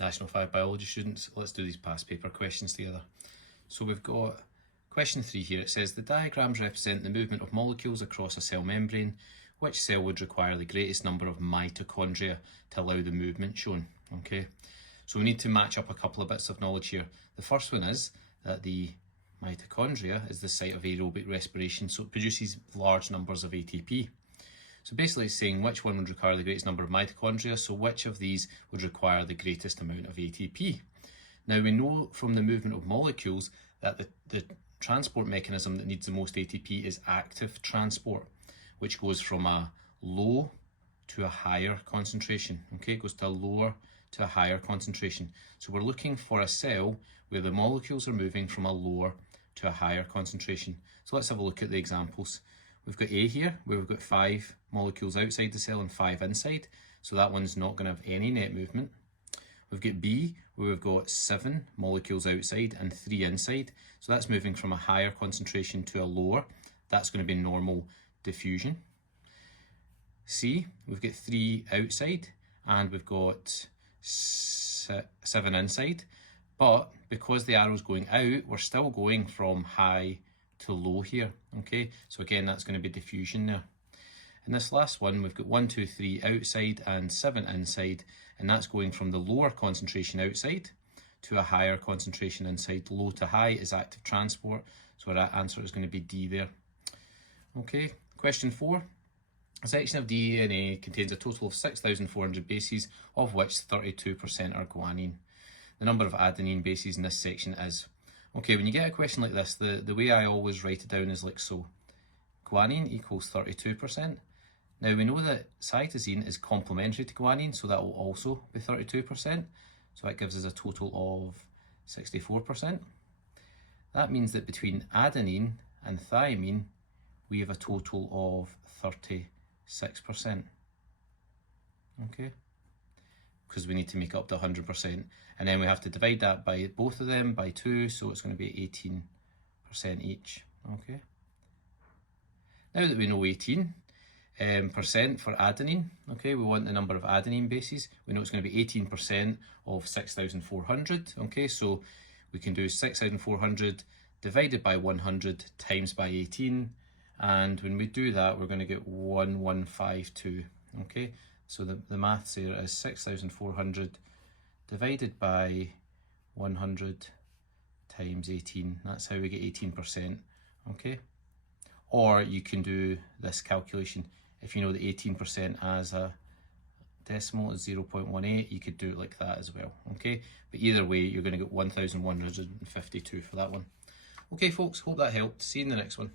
National 5 biology students. Let's do these past paper questions together. So we've got question 3 here. It says the diagrams represent the movement of molecules across a cell membrane. Which cell would require the greatest number of mitochondria to allow the movement shown? Okay, so we need to match up a couple of bits of knowledge here. The first one is that the mitochondria is the site of aerobic respiration, so it produces large numbers of ATP. So basically it's saying which one would require the greatest number of mitochondria, so which of these would require the greatest amount of ATP. Now we know from the movement of molecules that the transport mechanism that needs the most ATP is active transport, which goes from a low to a higher concentration. Okay, it goes to a lower to a higher concentration. So we're looking for a cell where the molecules are moving from a lower to a higher concentration. So let's have a look at the examples. We've got A here, where we've got 5 molecules outside the cell and 5 inside. So that one's not going to have any net movement. We've got B, where we've got 7 molecules outside and 3 inside. So that's moving from a higher concentration to a lower. That's going to be normal diffusion. C, we've got 3 outside and we've got 7 inside. But because the arrow's going out, we're still going from high to low here. Okay, so again, that's going to be diffusion there. In this last one, we've got 1, 2, 3 outside and 7 inside, and that's going from the lower concentration outside to a higher concentration inside. Low to high is active transport, so our answer is going to be D there. Okay, question 4. A section of DNA contains a total of 6,400 bases, of which 32% are guanine. The number of adenine bases in this section is... Okay, when you get a question like this, the way I always write it down is like so. Guanine equals 32%. Now we know that cytosine is complementary to guanine, so that will also be 32%. So that gives us a total of 64%. That means that between adenine and thymine, we have a total of 36%. Okay, because we need to make up to 100%, and then we have to divide that by both of them by 2, so it's going to be 18% each. Okay, now that we know 18% for adenine, okay, we want the number of adenine bases. We know it's going to be 18% of 6,400. Okay, so we can do 6,400 divided by 100 times by 18, and when we do that, we're going to get 1152. Okay, so the maths here is 6,400 divided by 100 times 18. That's how we get 18%. Okay, or you can do this calculation. If you know that 18% as a decimal is 0.18, you could do it like that as well. Okay, but either way, you're going to get 1,152 for that one. Okay folks, hope that helped. See you in the next one.